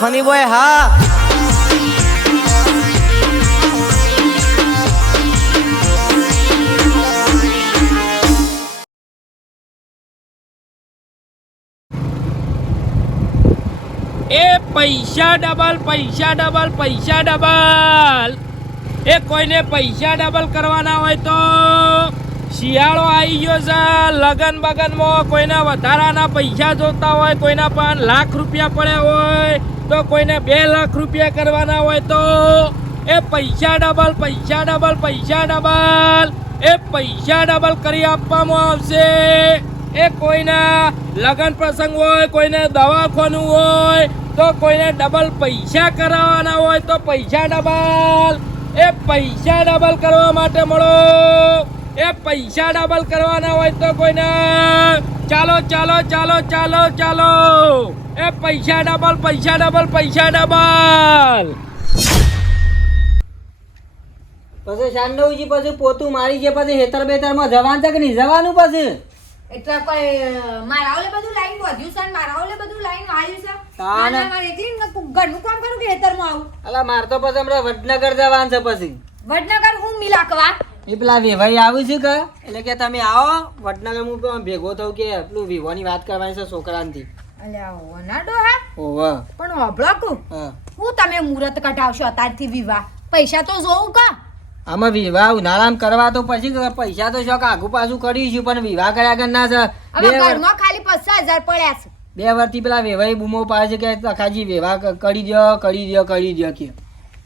Funny boy હા એ પૈસા double એ કોઈને પૈસા ડબલ કરવાના હોય તો શિયાળો આવી ગયો છે. લગન બગનમાં કોઈના વધારાના પૈસા જોતા હોય, કોઈના પાસે લાખ રૂપિયા પડ્યા હોય તો કોઈને 2 લાખ રૂપિયા કરવાના હોય તો એ પૈસા ડબલ એ પૈસા ડબલ કરી આપવામાં આવશે. એ કોઈના લગન પ્રસંગ હોય, કોઈને દવાખાનું હોય તો કોઈને ડબલ પૈસા કરાવવાના હોય તો પૈસા ડબલ. એ પૈસા ડબલ કરવા માટે મળો. એ પૈસા ડબલ કરવાના હોય તો કોઈને ચાલો એ પૈસા ડબલ પછી શાંડવજી પછી પોતું મારી છે પછી હેતર બેતરમાં જવાનું છે કે નહીં જવાનું પછી એટલે કોઈ મારાઓલે બધું લાઈન વધ્યું છે, મારાઓલે બધું લાઈન આવ્યું છે. મારે એકલી ઘરનું કામ કરું કે હેતરમાં આવું? અલા માર તો પછી હમણાં વડનગર જવાનું છે. પછી વડનગર હું મિલાકવા એ પેલા વેવાઈ આવું છે કે એટલે કે તમે આવો વડનગર હું ભેગો થઉં કે પેલું વિવોની વાત કરવાની છે છોકરાની. અલ્યા ઓના ડોહા ઓવા પણ હોબળકું હું તમે મુહૂર્ત કઢાવશો અત્યારથી વિવાહ? પૈસા તો જોઉં કા આમાં વિવાહ ઉનાળામાં કરવા તો પછી પૈસા તો શોખ આગુ પાછું કરીશું પણ વિવાહ કર્યા આગળ ના છે. હવે ઘરમાં ખાલી 50,000 પડ્યા છે. 2 વર્ષથી પેલા વેવાઈ બૂમો પાડે છે કે તખાજી વિવાહ કરી દો કે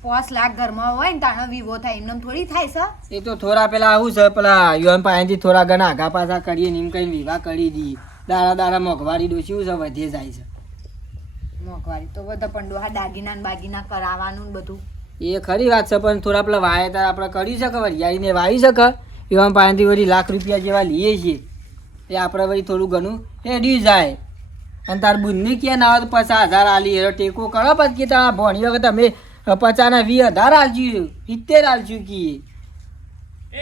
5 લાખ ઘરમાં હોય ને તાનો વિવો થાય એમને થોડી થાય છે. એ તો થોડા પેલા આવું છે પેલા યુવાન પાસેથી થોડા ઘણા આગા પાછા કરીએ ને એમ કઈ વિવાહ કરી દી. દાડા મોંઘવારી ડોસ્યું છે વધે જાય છે. મોંઘવારી તો બધા પણ ડોહા દાગીના ને બાગીના કરાવવાનું ને બધું એ ખરી વાત છે પણ થોડા પેલા વાયતા આપણે કરી શકે વરિયાળીને વાવી શકે યુવાન પાસેથી વળી લાખ રૂપિયા જેવા લઈએ છીએ એ આપણે વળી થોડું ઘણું હેડી જાય. અને તાર બુનને ક્યાં ના આવે તો 50,000 આલી એનો ટેકો કરો પછી કે તમે ભણી વખત તમે 50 ના 20,000 આલજો 70 આલજો કીએ.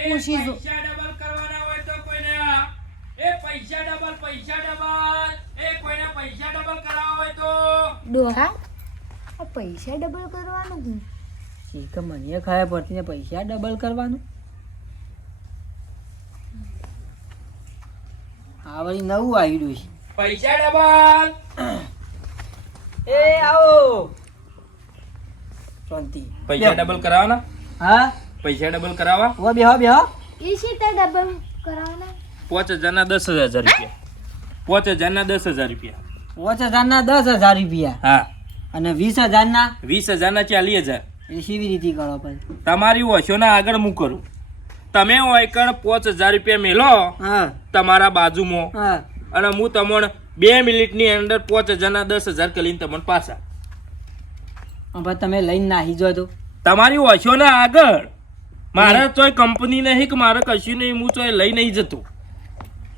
પૂછી જો પૈસા ડબલ કરવાના હોય તો કોઈને એ પૈસા ડબલ એ કોઈને પૈસા ડબલ કરાવવા હોય તો ડોહા આ પૈસા ડબલ કરવાનું હું એક મને ખાયા પડતી ને પૈસા ડબલ કરવાનું આ વળી નવું આવ્યું છે. પૈસા ડબલ એ આવો શાંતિ પૈસા ડબલ કરાવવાના. હા પૈસા ડબલ કરાવવા ઓ બેહો એ સીતે ડબલ કરાવવાના 5,000 ના 10,000 રૂપિયા. 5,000 ના 10,000 રૂપિયા. 5,000 ના 10,000 રૂપિયા. હા અને 20,000 ના 20,000 ના 40,000. એ કેવી રીતે કરો પછી? તમારી ઓછોના આગળ હું કરું. તમે ઓયકણ 5,000 રૂપિયા મેલો હા તમારા બાજુમાં હા અને હું તમને 2 મિનિટની અંદર 5,000 ના 10,000 કરીને તમને પાછા. હવે તમે લઈને નાહી જો તો તમારી ઓછોના આગળ મારે ચોય કંપની નહીં કે મારે કશું નહીં, હું ચોય લઈ નહીં જતો.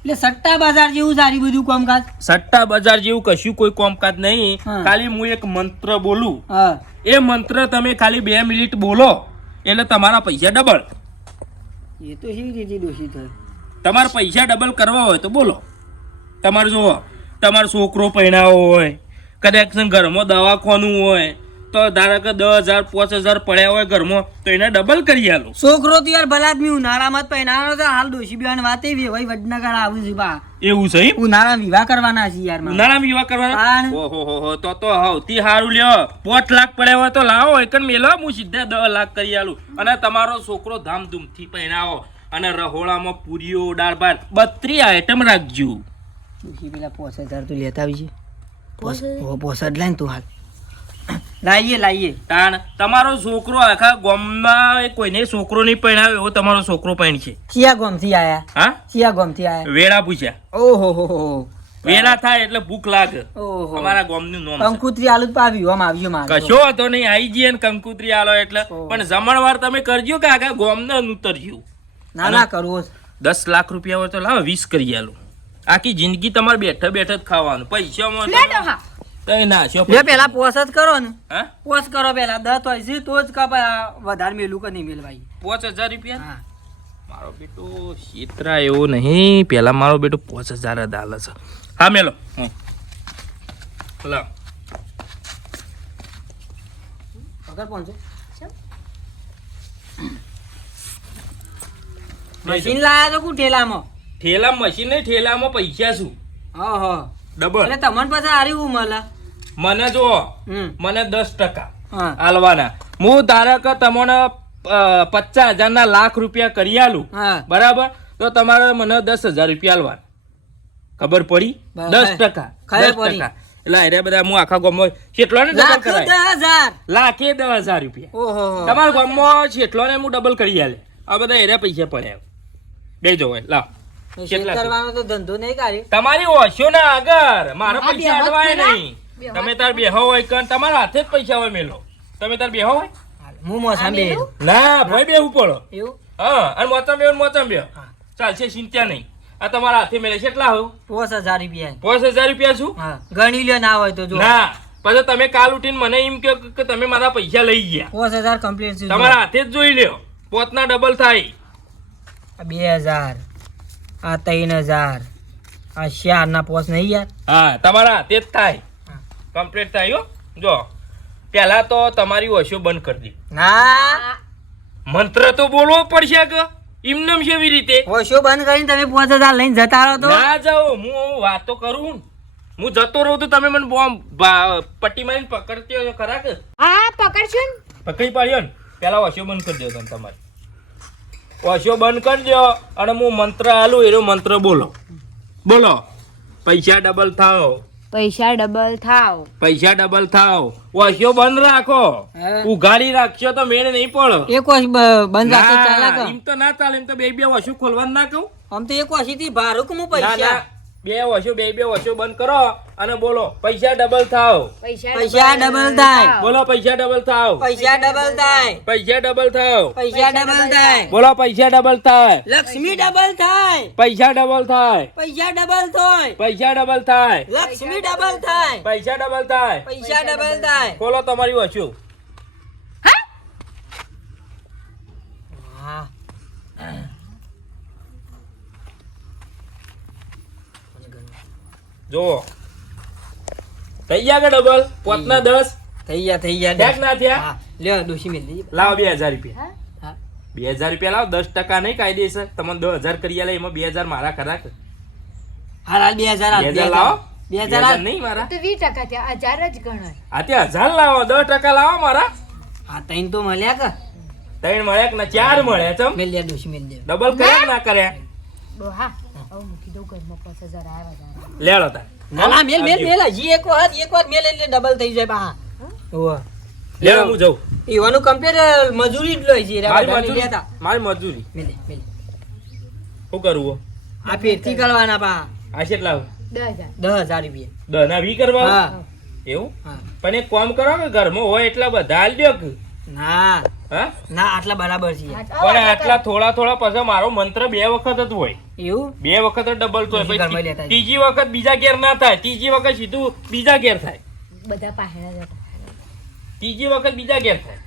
એટલે સટ્ટા બજાર જેવું સારી બધું કામકાજ. સટ્ટા બજાર જેવું કશું કોઈ કામકાજ નહીં. હા. ખાલી હું એક મંત્ર બોલું, હા એ મંત્ર તમે ખાલી 2 મિનિટ બોલો એટલે તમારા પૈસા ડબલ. એ તો કેવી રીતે દોષી થાય? તમારે પૈસા ડબલ કરવા હોય તો બોલો. તમારે જુઓ તમારો છોકરો પરણાવો હોય, કદાચ ઘરમાં દવાખાનું હોય તો ધારો કે 10,000 5,000 પડ્યા હોય ઘરમાં તો એને ડબલ કરી આલો. છોકરો તો યાર ભલા આદમી ઉનાળામાં જ પહેરાવાનો છે. હાલ ડોશી બેન વાતે ભાઈ વડનગર આવું છે બા એવું છે એમ? ઉનાળામાં વિવાહ કરવાના છે યાર મારે. ઉનાળામાં વિવાહ કરવાના? હા. ઓહો તો સૌથી સારું લ્યો. 5 લાખ પડ્યા હોય તો લાવો એકન મેલો, હું સીધા 10 લાખ કરી આલું. અને તમારો છોકરો ધામધૂમથી પહેરાવો અને રહોળામાં પૂરીઓ દાળ ભાત 32 આઈટમ રાખજો. ડોશી પેલા 5,000 તો લેતા આવી છે. 5,000 લાઈન તું હાલ લાઈએ તાણ તમારો છોકરો આખા ગામમાં કોઈને છોકરો નહીં પહેણાવે એવો તમારો છોકરો પહેણ છે. ચિયા ગોમથી આયા? હા ચિયા ગોમથી આયા? વેળા પૂછ્યા. ઓહો હો વેળા થાય એટલે ભૂખ લાગે. ઓહો અમારા ગામનું નામ છે. કંકુત્રી આલુ જ પાવ્યું આમ આવ્યું મારે કશો હતો નહીં, આઈ જઈએ ને કંકુત્રી આલો એટલે. પણ જમણવાર તમે કરજો કે આખા ગામને ઉતરજો. ના કરવો 10 લાખ રૂપિયા હોય તો લાવો 20 કરી આલો. આખી જિંદગી તમારે બેઠા બેઠા જ ખાવાનું. પૈસામાં કઈ ના શો પેલા પોસ જ કરો ને. હા પોસ કરો પેલા 10 હોય છે તો જ વધારે મેલું કે નહીં મેલવાય. 5,000 રૂપિયા. હા મારો બેટો ક્ષેત્રા એવો નહીં, પેલા મારો બેટો 5,000 જ આલે છે. હા મેલો લાવ પકડ 500 શું? મશીન લાયા તો કુ ઠેલામાં ઠેલા મશીન નહીં, ઠેલામાં પૈસા શું હા હા ડબલ. એટલે તમને પાસે હારી હું મળે મને જો મને 10% હા આલવાના. હું ધારો કે તમને 50,000 ના લાખ રૂપિયા કરી આલું, હા બરાબર, તો તમારે મને 10,000 રૂપિયા આલવાના. ખબર પડી? બરાબર. 10%. ખબર પડી. 10%. એટલે અરે બધા હું આખા ગામમાં કેટલો ને ડબલ કરાય? 10,000 લાખે 10,000 રૂપિયા ઓહો તમારા ગામમાં કેટલો ને હું ડબલ કરી આલે. આ બધા એરા પૈસા પડ્યા બે જો લાવ. કેટલા છે? કરવાનો તો ધંધો નહીં કર્યો તમારી ઓછો ના આગળ મારા આ પૈસા બેહો જ અડવાય ખરા? નહીં. બેહો. તમે તાર બેહો હોય કન તમારા હાથે જ પૈસા હોય મેલો. તમે તાર બેહો હોય હું મોસામ બે આમેલું? ના ભાઈ બેહવું પડો. એવું હા અને મોચમ બેહો ચાલશે, ચિંતા નહીં. આ તમારા હાથે મેલે કેટલા હોય? 5,000 રૂપિયા 5,000 રૂપિયા શું? હા ગણી લ્યો ના હોય તો જો ના પછી તમે કાલ ઉઠીને મને એમ કહો કે તમે મારા પૈસા લઈ ગયા. 5,000 કમ્પ્લીટ છે તમારા હાથે જ જોઈ લ્યો, પોતના ડબલ થાય. 2,000 આ 3,000 આ 4 ના 5 નહીં યાર હા તમારા હાથે જ થાય, હા. કમ્પ્લીટ થાય હો. જો પહેલા તો તમારી ઓશો બંધ કરી દે. ના મંત્ર તો બોલવો પડશે કે એમનેમ કેવી રીતે? ઓશો બંધ કરીને તમે 5,000 લઈને જતા રહો તો ના જાઓ, હું વાતો કરું. હું જતો રહું તો તમે મને પટ્ટી મારીને પકડતી હોય ખરા કે? હા પકડશું ને. પકડી પાડ્યો ને પેલા ઓશો બંધ કરી દો તમે તમારે. ઓશો બંધ કરી દો અને હું મંત્ર આલું એનો મંત્ર બોલો. બોલો પૈસા ડબલ થાવ, પૈસા ડબલ થાવ. પૈસા ડબલ થાવ. ઓશો બંધ રાખો, હે? ઉઘાડી રાખશો તો મેળ નહીં પડે. એક ઓશ બંધ રાખે ચાલે ના, કે એમ તો ના ચાલે. એમ તો બે ઓશો ખોલવાનું ના કહું. આમ તો એક ઓશી થી ભારું કે હું ના, ના. પૈસા બે ઓશો બંધ કરો અને બોલો પૈસા ડબલ થાવ. પૈસા ડબલ થાય બોલો પૈસા ડબલ થાવ. પૈસા ડબલ થાય પૈસા ડબલ થાવ. પૈસા ડબલ થાય બોલો પૈસા ડબલ થાય. લક્ષ્મી ડબલ થાય પૈસા ડબલ થાય. પૈસા ડબલ થાય પૈસા ડબલ થાય. લક્ષ્મી ડબલ થાય પૈસા ડબલ થાય. પૈસા ડબલ થાય ખોલો તમારી ઓશો. હા જુઓ થઈ ગયા કે ડબલ? પોતના 10 થઈ ગયા થયા કે ના થયા? હા લ્યો ડોશી મેલ દેજે લાવો 2,000 રૂપિયા. હા 2,000 રૂપિયા લાવો. 10% નહીં કાયદેસર. તમને 10,000 કરી આલે એમાં 2,000 મારા ખરા કે? હાલ 2,000 હાલ 2,000 લાવો. 2,000 2,000 નહીં મારા. તો 20% થયા, 1000 જ ગણાય. આ તે 1000 લાવો, 10% લાવો મારા. હા તૈન તો મળ્યા કે 3 મળ્યા કે ના 4 મળ્યા? ચમ મેલ લે ડોશી મેલ દે ડબલ કર્યા કે ના કર્યા? ડોહા હવે મૂકી દઉં ઘરમાં 5,000 આવ્યા. લેડો તાર. ના ના મેલ મેલ મેલ હજી એક વાર મેલ એટલે ડબલ થઈ જાય બા ઓવા લેડો હું જાઉં. ઈવાનું કમ્પ્લીટ મજૂરી જ લઈ છે રે મારી બધા મજૂરી, લેતા મારી મજૂરી મેલે મેલે શું કરવું? આ ફેરથી કરવાના બા આ કેટલા? 10,000. 10,000 રૂપિયા 10 ના 20 કરવા? હા એવું? હા પણ એક કામ કરો કે ઘરમાં હોય એટલા બધા આલ દ્યો કે. ના હા ના આટલા બરાબર છે પણ આટલા થોડા થોડા પછી મારો મંત્ર 2 વખત જ હોય. એવું 2 વખત જ ડબલ તો હોય. બીજી ઘરમાં પછી લેતા ત્રીજી વખત બીજા ઘેર ના થાય, ત્રીજી વખત સીધું બીજા ઘેર થાય, બધા પાહેણા જતા. ત્રીજી વખત બીજા ઘેર થાય.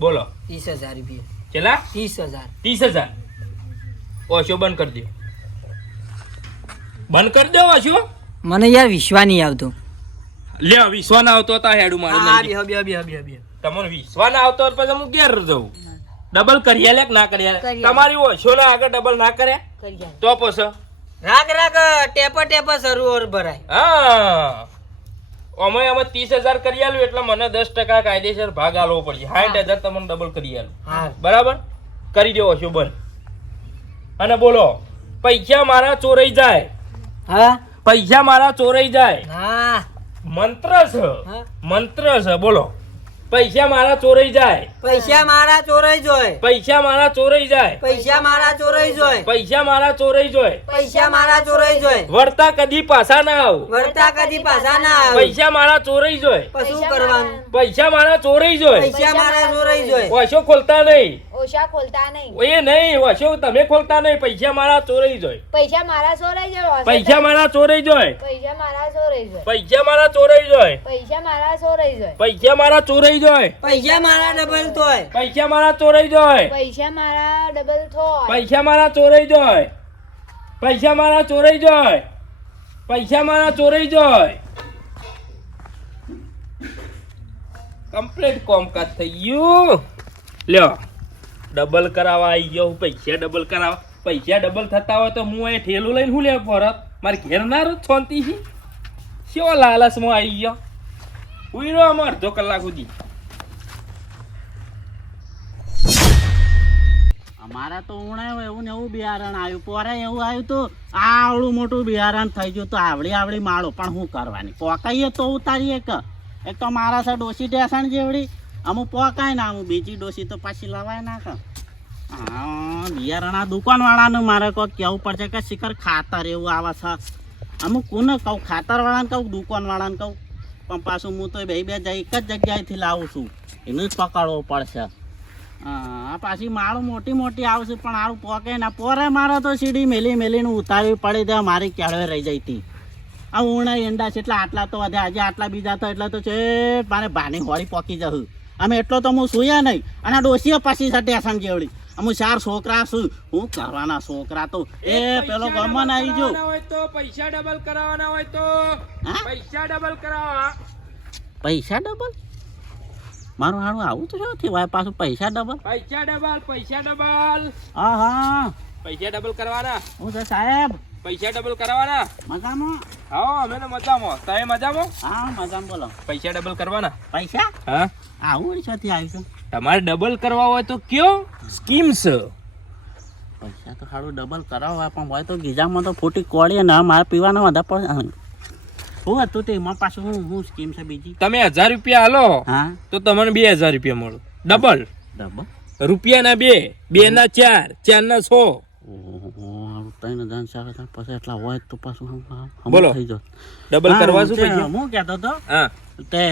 બોલો 30,000 રૂપિયા ચલા 30,000 30,000. ઓશો બંધ કરી દો, બંધ કરી દો ઓશો. મને યાર વિશ્વા નહીં આવતો લ્યો વિશ્વા ના આવતો હતા હેડું મારું હા લઈ લે. બે બે બે બે બે તમને વિશ્વા ના આવતો હોય પછી હું ઘેર જઉં. ડબલ કરી આલે કે ના કરી આલે? કરી આલે. તમારી ઓશો ના આગળ ડબલ ના કર્યા કરી આલે. તો પછી રાગ રાગ ટેપા સરોવર ભરાય હા અમે 30,000 કરી આલ્યું એટલે મને 10% કાયદેસર ભાગ આલવો પડશે. 60,000 તમને ડબલ કરી આલું. હા બરાબર કરી દેવો છો બંધ. અને બોલો પૈસા મારા ચોરાઈ જાય, હા પૈસા મારા ચોરાઈ જાય. હા મંત્ર છે, હા. મંત્ર છે. બોલો પૈસા મારા ચોરાઈ જાય, પૈસા મારા ચોરાઈ જોય પૈસા મારા ચોરાઈ જાય, પૈસા મારા ચોરાઈ જોય પૈસા મારા ચોરાઈ જોય. પૈસા મારા ચોરાઈ જોય વળતા કદી પાછા ના આવ. વળતા કદી પાછા ના આવે પૈસા મારા ચોરાઈ જોય, પછી શું કરવાનું પૈસા મારા ચોરાઈ જોય. પૈસા મારા ચોરાઈ જોય ઓશો ખોલતા નહીં, ઓછા ખોલતા નહીં. એ નહીં ઓશો તમે ખોલતા નહીં. પૈસા મારા ચોરાઈ જોય, પૈસા મારા ચોરાઈ જાય. પૈસા મારા ચોરાઈ જોય, પૈસા મારા ચોરાઈ જાય. પૈસા મારા ચોરાઈ જોય, પૈસા મારા ચોરાઈ જાય. પૈસા મારા ચોરાઈ જોય, પૈસા મારા ડબલ થોય પૈસા મારા ચોરાઈ જોય, પૈસા મારા ડબલ થોય. પૈસા મારા ચોરાઈ જોય, પૈસા મારા ચોરાઈ જોય, પૈસા મારા ચોરાઈ જોય, કમ્પ્લીટ કોમકાજ થઈ ગયું. લ્યો ડબલ કરાવવા આવી ગયો. પૈસા ડબલ કરાવવા, પૈસા ડબલ થતા હોય તો હું અહીં ઠેલું લઈને હું લે પરત મારે ઘેર ના રહું શાંતિથી. કેવો લાલચમાં આવી ગયો. ઉઈરો આમાં અડધો કલાક સુધી. અમારા તો ઉણાય એવું ને એવું બિયારણ આવ્યું, પોરે એવું આવ્યું તો આવડું મોટું બિયારણ થઈ ગયું તો આવડી માળો પણ શું કરવાની, પોકાઈએ તો ઉતારીએ કે. એક તો મારા સા ડોસી ડેસણ જેવડી અમુક પોકાય ના, અમુક બીજી ડોસી તો પાછી લવાય ના કે. હા બિયારણા દુકાનવાળાનું મારે કોઈ કહેવું પડશે કે શિખર ખાતર એવું આવે છે. અમુક કોને કહું, ખાતરવાળાને કહું, દુકાનવાળાને કહું, પણ પાછું હું તો બે એક જ જગ્યાએથી લાવું છું, એનું જ પકડવું પડશે. હા પાછી માળું મોટી આવશે પણ આવું પોકે ના. પોરે મારે તો સીડી મેલીને ઉતારવી પડી દે, મારી કેળવે રહી જાય હતી. આ ઉણા એંડા છે એટલે આટલા તો વધે, આજે આટલા બીજા તો એટલે તો છે મારે ભાની હોળી પોકી જવું. અમે એટલો તો હું સુયા નહીં, અને ડોસીએ પાછી છે ટેશન જેવડી. અમુક 4 છોકરા છું, શું કરવાના છોકરા તો એ પેલો ગમન આવી ગયો. પૈસા ડબલ કરાવવાના હોય તો પૈસા ડબલ કરાવવા. પૈસા ડબલ? મારું હારું આવું તો શું થયું પાછું? પૈસા ડબલ? પૈસા ડબલ. હા હા પૈસા ડબલ કરવાના. હું છે સાહેબ. પૈસા ડબલ કરાવવાના. મજામાં? હા અમે તો મજામાં. તમે મજામાં? હા મજામાં. બોલો. પૈસા ડબલ કરવાના. પૈસા? હા આવું છોથી આવ્યું? તમારે ડબલ કરવા હોય તો કયો સ્કીમ છે. પૈસા તો સારું ડબલ કરાવવા, પણ હોય તો ગીજામાં તો ફૂટી કોળીએ ને મારે પીવાનો વધારે પડે. શું હતું તે એમાં પાછું હું સ્કીમ છે બીજી? તમે 1000 રૂપિયા હાલો હા તો તમને 2000 રૂપિયા મળે ડબલ. ડબલ રૂપિયાના 2, 2 ના 4, 4 ના 6. ઓહો 3000 પછી એટલા હોય તો પાછું બોલો થઈ જાય. ડબલ કરવા શું પૈસા? હું કહેતો હતો હા તે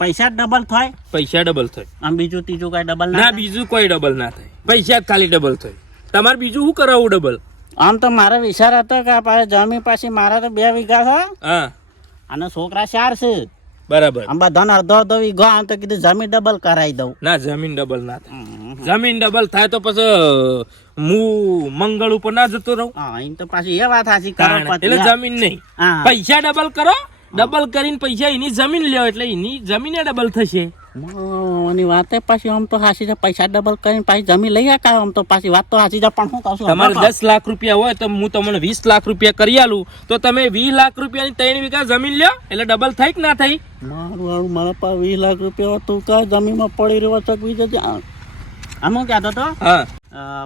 પૈસા ડબલ થાય? પૈસા ડબલ થાય. આમ બીજું ત્રીજું કઈ ડબલ ના બીજું કોઈ ડબલ ના થાય, પૈસા જ ખાલી ડબલ થાય. તમારે બીજું શું કરાવવું ડબલ? આમ તો મારો વિચાર હતો કે આ જમીન પાછી મારા તો 2 વીઘા છે હા અને છોકરા 4 છે. બરાબર. આમ બધાને અડધો વીઘો આમ તો કીધું જમીન ડબલ કરાવી દઉં. ના જમીન ડબલ ના થાય. જમીન ડબલ થાય તો પછી હું મંગળ ઉપર ના જતો રહું. હા એમ તો પાછી એ વાત સાચી કરો. એટલે જમીન નહીં, પૈસા ડબલ કરો. ડબલ કરીને પૈસા એની જમીન લ્યો એટલે એની જમીન ડબલ થશે. ની વાત પાછી આમ તો સાચી છે, પૈસા ડબલ કરીને પાછી જમીન લઈ આવ. આમ તો પાછી વાત તો સાચી છે, પણ શું કહું છું તમારે 10 લાખ રૂપિયા હોય તો હું તમને 20 લાખ રૂપિયા કરી આલું તો તમે 20 લાખ રૂપિયાની 3 વીઘા જમીન લ્યો એટલે ડબલ થાય કે ના થાય? મારું મારા પાસે 20 લાખ રૂપિયા હતું કા જમીનમાં પડી રહ્યો ચકવી જજે. આમ કહેતો તો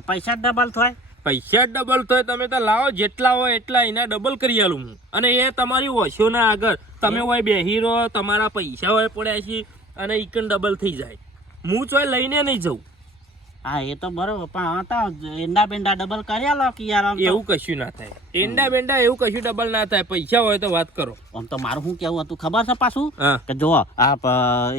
પૈસા ડબલ થાય? પૈસા ડબલ થાય તમે તો લાવો, જેટલા હોય એટલા એના ડબલ કરી આલું હું. અને એ તમારી ઓછો ના આગળ તમે હોય બેહી રહો, તમારા પૈસા હોય પડ્યા છે અને ઈકન ડબલ થઈ જાય. હું ચોય લઈને નહીં જઉં. હા એ તો બરોબર, પણ હતા એંડા બેંડા ડબલ કર્યા લો કે યાર. એવું કશું ના થાય. એંડા બેંડા એવું કશું ડબલ ના થાય. પૈસા હોય તો વાત કરો. આમ તો મારું શું કેવું હતું ખબર છે પાછું કે જો આ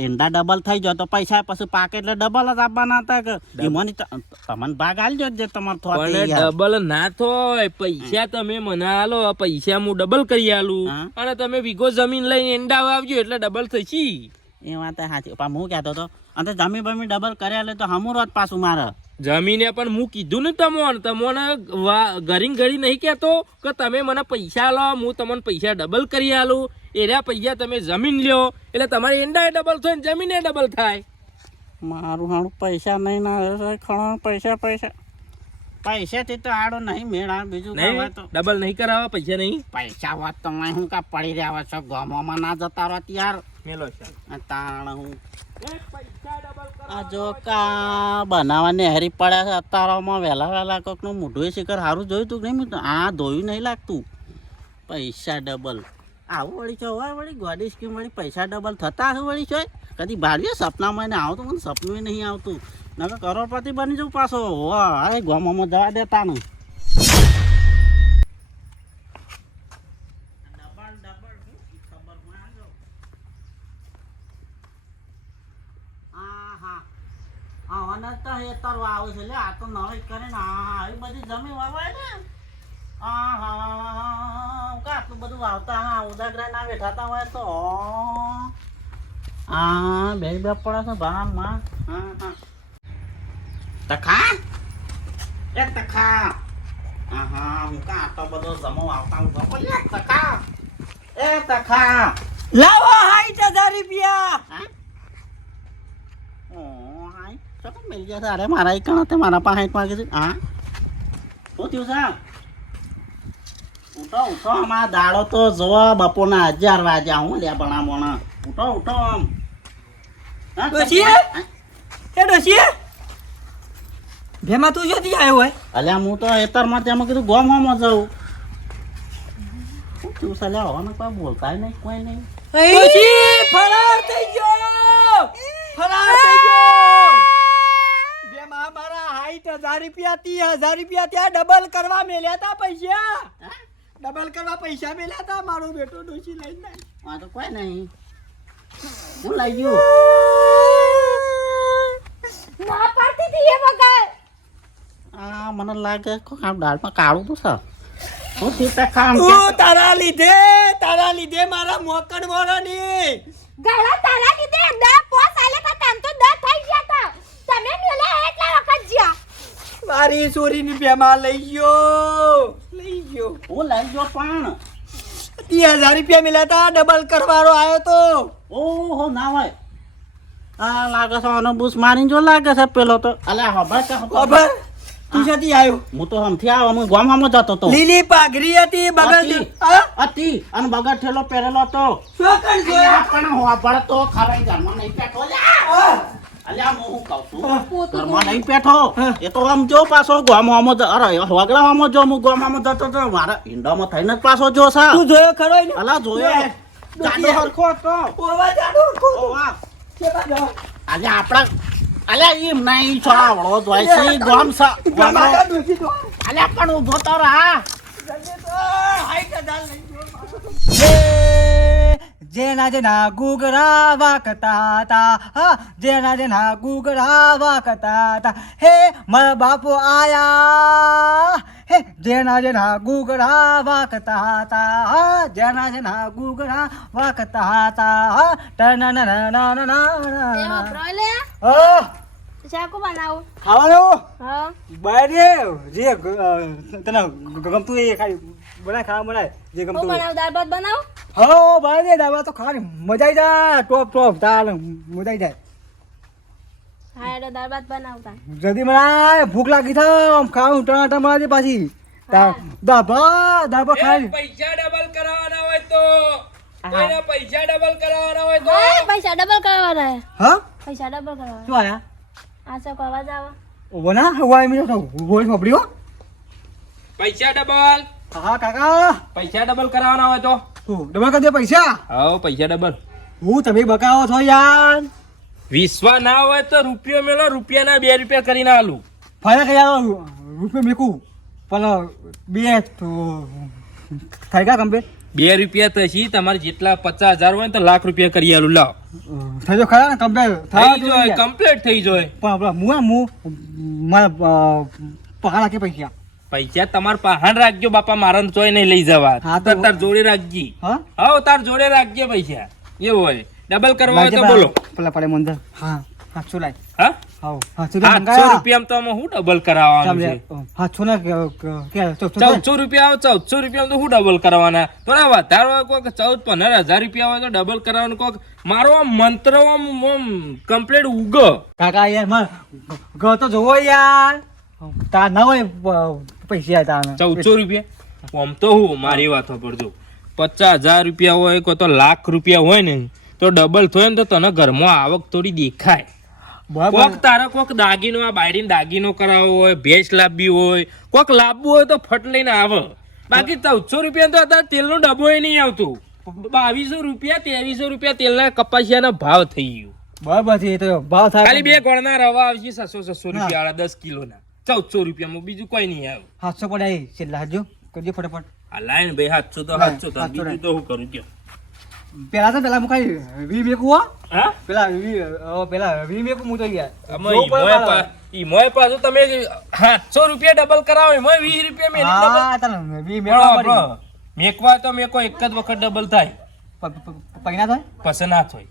એંડા ડબલ થઈ જાય તો પૈસા પછી પાકે એટલે ડબલ જ આપવાના હતા કે એમાંની તમને ભાગ આલજો જે તમારે થોડી. ડબલ ના થાય. પૈસા તમે મને આલો, પૈસા હું ડબલ કરી આલું અને તમે વીઘો જમીન લઈને એંડા આવજો એટલે ડબલ થશે. એ વાત સાચી, પણ હું કહેતો હતો અને જમીન બમીન ડબલ કર્યા લે તો હમું રોજ પાછું મારે જમીને પણ હું કીધું ને તમને ઘડી નહીં કહેતો કે તમે મને પૈસા લો, હું તમને પૈસા ડબલ કરી આલું. એના પૈસા તમે જમીન લ્યો એટલે તમારે એંડા ડબલ થાય ને જમીને ડબલ થાય. મારું હાડું પૈસા નહીં ના ખણો પૈસાથી તો હાડો નહીં મેળા. બીજું તો ડબલ નહીં કરાવવા પૈસા નહીં. પૈસા વાત તો હું કા પડી રહ્યા છો ગામમાં ના જતા રહો યાર. મેલો તાણ હું આ જો કા બનાવવાની હેરી પડ્યા છે અત્યારમાં વહેલા કોકનું મોઢું શિખર સારું જોયું તું નહીં? આ ધોયું નહીં લાગતું. પૈસા ડબલ આવું વળી છે હોય વળી ગોડી સ્કીમ વળી પૈસા ડબલ થતા હશે વળી છે. કદી બાળીએ સપનામાં એને આવતું, મને સપનું નહીં આવતું. નકર કરોડપતિ બની જવું પાછો. અરે ગામમાં જવા દેતા ને. આવે છે લે આ તો નવી કરે ને આવી બધી જમીન વાવાય ને. આટલું બધું વાવતા ઉદાગરા ના બેઠાતા હોય તો બે પડે છે ભામાં. તખા એ તખા હું કા આટલો બધો જમો આવતા તખા એ તખા લાવો 60,000 રૂપિયા. ચોક્કસ મળી જશે. અરે મારા એક કણ મારા પાસે 60 માગે છે. હા શું થયું છે? ઉઠો ઉઠો, આમાં દાડો તો જો બપોરના 11 વાગ્યા હું લે ભણા ઉઠો ઉઠો આમ. હા, ડોશી? એ ડોશી ભેમાં તું જોતી આવ્યો હોય અલ્યા હું તો હેતરમાં તેમાં કીધું ગોમાં જાઉં. શું થયું છે લે? હવે કોઈ બોલતા નહીં, કોઈ નહીં. ડોશી ફરાર થઈ ગયો ફરાર થઈ ગયો ભેમાં મારા 60,000 રૂપિયા 30,000 રૂપિયા ત્યાં ડબલ કરવા મેલ્યા હતા પૈસા ડબલ કરવા પૈસા મેલ્યા હતા મારો બેટો ડોશી લઈને આવ્યો. હા તો કોઈ નહીં. હું લઈ ગયો. ના પાડતી હતી એ વગર. આ મને લાગે કોક આમ દાળમાં કાળું તો છે. હું થયું ખામ તું તારા લીધે મારા મોકડ મોરાની ગળા તારા લીધે 10 પોસ આલે કા તમ તો 10 થઈ ગયા તા. તમે મેલે એટલા વખત જ્યા. મારી ચોરીની ભેમાં લઈ ગયો હું લઈ ગયો પણ 30,000 રૂપિયા મેલ્યા હતા ડબલ કરવાનો આવ્યો તો ઓહો ના હોય. આ લાગે છે આનો બૂસ મારીને જો લાગે છે પેલો તો. અલ્યા ખબર કે ખબર તું ક્યાંથી આવ્યો હું તો હમથી આવ્યો. હું ગામમાં જતો તો. લીલી પાઘડી હતી બગલ હતી અને બગર ઠેલો પહેરેલો હતો. શું કરજો અલ્યા પણ હોબળ તો ખરાઈ ઘરમાં નહીં બેઠો લ્યા. અલ્યા હું શું કહું છું ઘરમાં નહીં બેઠો. એ તો આમ જો પાછો ગામમાં અરે વગડામાં જો હું ગામમાં જતો તો મારા ઈંડામાં થઈને જ પાછો જો છે. તું જોયો ખરો ને અલા જોયો જાડો હરખો હતો. ઓવા જાડો ઓ વાહ. કેવા જાવ આજે આપણા અલ્યા એમ નહીં છોડાવડો જોઈ છે ગામ છે. ગમાડા ડોશી તો અલ્યા પણ ઊભો તો રહા. જેના ગુગરા વાકતા તા જેના ગુગરા વાકતા તા હે મારા બાપો આયા હે જેના ગુગરા વાકતા તા જેના ગુગરા વાકતા તા એમાં બ્રોલે શાકો બનાવું. ખાવાનું હા બારે જે તને ગમતું એ ખાલી બનાય ખાવા બનાય જે હું ગમતું બનાવું દાળ ભાત બનાવું. હો બારે દાવા તો ખાવાની મજા આવી જાય ટોપ દાલ મજા આવી જાય હા એટલે દાળ ભાત બનાવતા. જલ્દી મને ભૂખ લાગી છે આમ ખાવું ટમાટર મળે પાછી દાબા ખાઈ પૈસા ડબલ કરાવવાના હોય તો કોઈના પૈસા ડબલ કરાવવાના હોય તો હા પૈસા ડબલ કરવાના હે. હા પૈસા ડબલ કરવાના. શું આયા આ શું કરવા જાવ? ઉભો ના હવા એમ તો ઉભો ફપડ્યો પૈસા ડબલ હા કાકા પૈસા ડબલ કરાવવાના હોય તો તું ડબલ કરી દે પૈસા હા પૈસા ડબલ. હું તમે બકાવો છો યાર વિશ્વા ના હોય તો રૂપિયો મેલો રૂપિયાના 2 રૂપિયા કરીને આલું. ફરે કયા રૂપિયા મેકું પણ બે તો થઈ ગયા કમ્પ્લીટ 2 રૂપિયા થશી તમારે જેટલા 50,000 હોય ને તો લાખ રૂપિયા કરી આલું. લાવ થઈ જો ખરા ને કમ્પ્લીટ થઈ જાય કમ્પ્લીટ થઈ જાય. પણ મારા પહાડા કે પૈસા પૈસા તમાર પહાણ રાખજો બાપા મારા ચોય નહીં લઈ જવા. હા તો તાર જોડે રાખજી. હા હા તાર જોડે રાખજે પૈસા. એવું હોય ડબલ કરવા હોય તો બોલો. પેલા પડે મંદર હા 700 લાય હા હાઉ 800 રૂપિયામાં તો અમે હું ડબલ કરાવવાનું છે. 700 ના કે 1400 રૂપિયા આવે 1400 રૂપિયામાં તો હું ડબલ કરવાના. થોડા વધારે હોય કોઈક 14-15,000 રૂપિયા હોય તો ડબલ કરવાનું. કોઈક મારો આમ મંત્ર કમ્પ્લીટ ઉગો. કાકા યાર માર ઘર તો જોવો યાર તા ના હોય પૈસા તા 1400 રૂપિયા આમ તો હું મારી વાત પડજો 50,000 રૂપિયા હોય કોઈ તો લાખ રૂપિયા હોય ને તો ડબલ થાય ને તો તને ઘરમાં આવક થોડી દેખાય. કોક તારા કોક દાગીનો આ બાયરીને દાગીનો કરાવવો હોય ભેંસ લાવવી હોય કોક લાવવું હોય તો ફટ લઈને આવે. બાકી 1400 રૂપિયા તો અત્યારે તેલનો ડબ્બો નહીં આવતું. 2200 રૂપિયા 2300 રૂપિયા તેલના કપાસિયાનો ભાવ થઈ ગયો. બરાબર છે એ તો ભાવ થાય ખાલી 2 ગોળના રવા આવશે 700 રૂપિયા વાળા 10 કિલોના 1400 રૂપિયામાં બીજું કોઈ નહીં આવે. 700 પડે છેલ્લા હજો કરજો ફટાફટ આ લાઈન ભાઈ 700 તો 700 બીજું તો હું કરું કયો. પેલા તો પેલા મુકાઈ વી મેકું હો હા પેલા વી મેકું હું તો યાર આમાં ઈમોય પાછું તમે 700 રૂપિયા ડબલ કરાવો ઈમોય 20 રૂપિયા મેલી ડબલ. હા તને વી પણ મેકવા તો મેકો એક જ વખત ડબલ થાય પૈના થાય પછી ના થાય.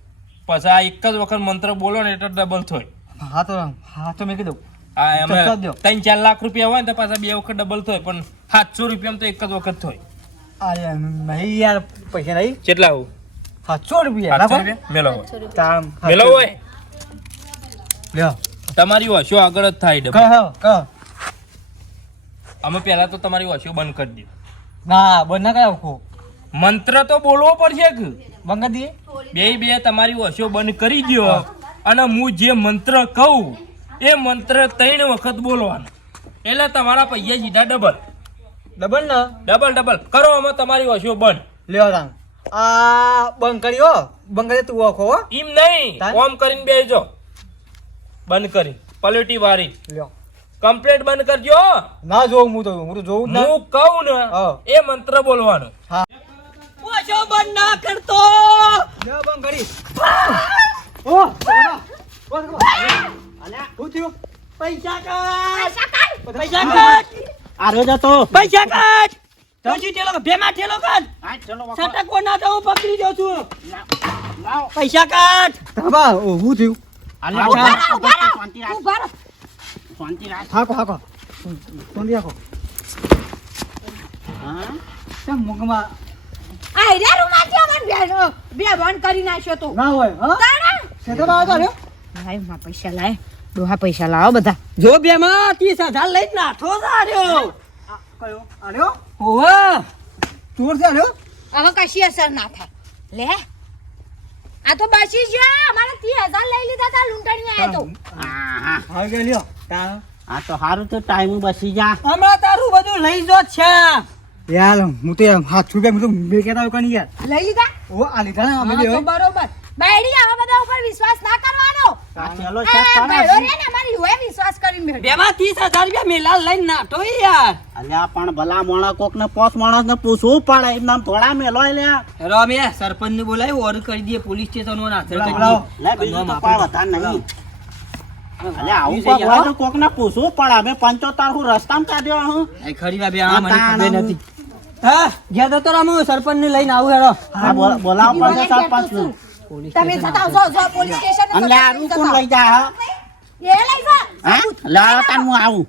પછી આ એક જ વખત મંત્ર બોલો ને એટલે ડબલ થાય. હા તો મેં કીધું આ અમે ચલ દો. 3-4 લાખ રૂપિયા હોય ને તો પાછા 2 વખત ડબલ થાય પણ 700 રૂપિયામાં તો એક જ વખત થાય. અરે નહીં યાર પૈસા નહીં કેટલા આવું 700 રૂપિયા 700 રૂપિયા મેલો હોય તામ મેલો હોય લ્યો તમારી ઓશો આગળ જ થાય ડબલ. કહો અમે પહેલા તો તમારી ઓશો બંધ કરી દઈએ. ના બંને કઈ આખો મંત્ર તો બોલવો પડશે કે બંગા દીએ બે તમારી ઓશો બંધ કરી દો અને હું જે મંત્ર કહું એ મંત્ર 3 વખત બોલવાનો એટલે તમારા પૈસા સીધા ડબલ ડબલ કરો. અમે તમારી ઓશો બંધ. લ્યો રામ આ બંધ કર્યો બંધ કરી તું આખો હો એમ નહીં, તાન? ઓમ કરીને બેસજો. બંધ કરી પલોટી વારી લ્યો કમ્પ્લીટ બંધ કરજો. ના જોઉં હું તો જોઉં જ ના હું કહું ને હા. એ મંત્ર બોલવાનો. ઓછો બંધ ના કરતો લ્યો બંધ કરી ઓ અલ્યા હું થયું પૈસા કાઢ પૈસા કાઢ. આરો જતો પૈસા કાઢ તોજી ટેલો ભેમા ઠેલો કાઢ હા ચલો સટકો ના તો હું પકડી દઉં છું લાવ પૈસા કાઢ બાબા હું થયું અલ્યા ઉભા રહો, ઉભા રહો, શાંતિ રાખ ઉભા રહો. શાંતિ રાખ હાકો કોણ હાકો હા કેમ મુગમાં આ હીરા રૂમાંથી અમને બે બંધ કરી નાખ્યો તું. ના હોય હા તાણા? સેતો બાવા તાર્યો લાય માં પૈસા લાય. ડોહા પૈસા લાવો બધા. જો બે માં 30,000 લઈ નાઠો સાર્યો કયો આર્યો ઓવા ચોર છે આર્યો હવે કશી અસર ના થાય. લે આ તો બસી ગયા. અમારે 30,000 લઈ લીધા તા લૂંટણી આયા તો. હા હા કે લ્યો આ તો સારું તો ટાઈમ બસી જા હમણાં તારું બધું લઈ જો છે યાર હું તો 7 રૂપિયા હું બે કેતા કણી યાર લઈ લીધા? ઓ આ લીધા ને અમે હા, તો બે બરોબર. બાયડી આવા બધા ઉપર વિશ્વાસ ના કરવાનો. આ ચલો આ ચેક બાયડો કરો રે ને અમારી લોહે વિશ્વાસ કરીને બેઠો. બેમાં 30,000 રૂપિયા મેલા લઈને નાઠો યાર અલ્યા પણ ભલા મોણા કોક ને પોસ માણસ ને પૂછવું પડે એમ નામ થોડા મેલો લ્યા હેરો અમે સરપંચ ને બોલાવી ઓર કરી દઈએ પોલીસ સ્ટેશન માં નાથર કરી લે બીજું તો કોઈ વધાર નહીં અલ્યા આવું કોક હોય તો કોક ને પૂછવું પડે અમે 75 હું રસ્તામાં કાઢ્યો હું દઈએ ખરી વાત બે આ મને ખબર નથી હા ગયા તો રામુ સરપંચ ને લઈને આવું હેરો હા બોલાવ પડશે સરપંચ નું પોલીસ તમે જતા જો પોલીસ સ્ટેશન અને લે આરું કોણ લઈ જાય એ લઈ જા. હા લે તાન હું આવું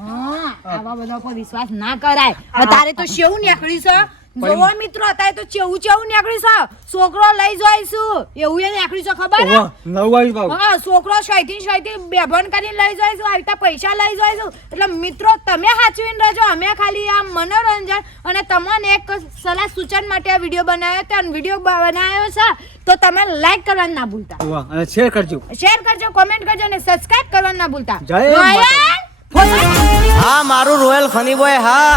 હા, આવા બધા ઉપર વિશ્વાસ ના કરાય. અત્યારે તો શેવું નીકળી છે. જોવો મિત્રો અત્યારે તો ચેવું નીકળી છે. છોકરો લઈ જઈશું એવું એ નીકળી છે ખબર હે? નવાઈ બાબુ હા, છોકરો શૈતી બેભણ કરીને લઈ જઈશું. આવી રીતે પૈસા લઈ જઈશું. એટલે મિત્રો તમે સાચવીને રહેજો. અમે ખાલી આમ મનોરંજન અને તમને એક સલાહ સૂચન માટે આ વિડીયો બનાવ્યો તો વિડીયો બનાવ્યો છે તો તમે લાઈક કરવાનું ના ભૂલતા, અને શેર કરજો શેર કરજો, કોમેન્ટ કરજો અને સબસ્ક્રાઇબ કરવાનું ના ભૂલતા. જય માતા. રોયલ હા મારું રોયલ ફની બોય હા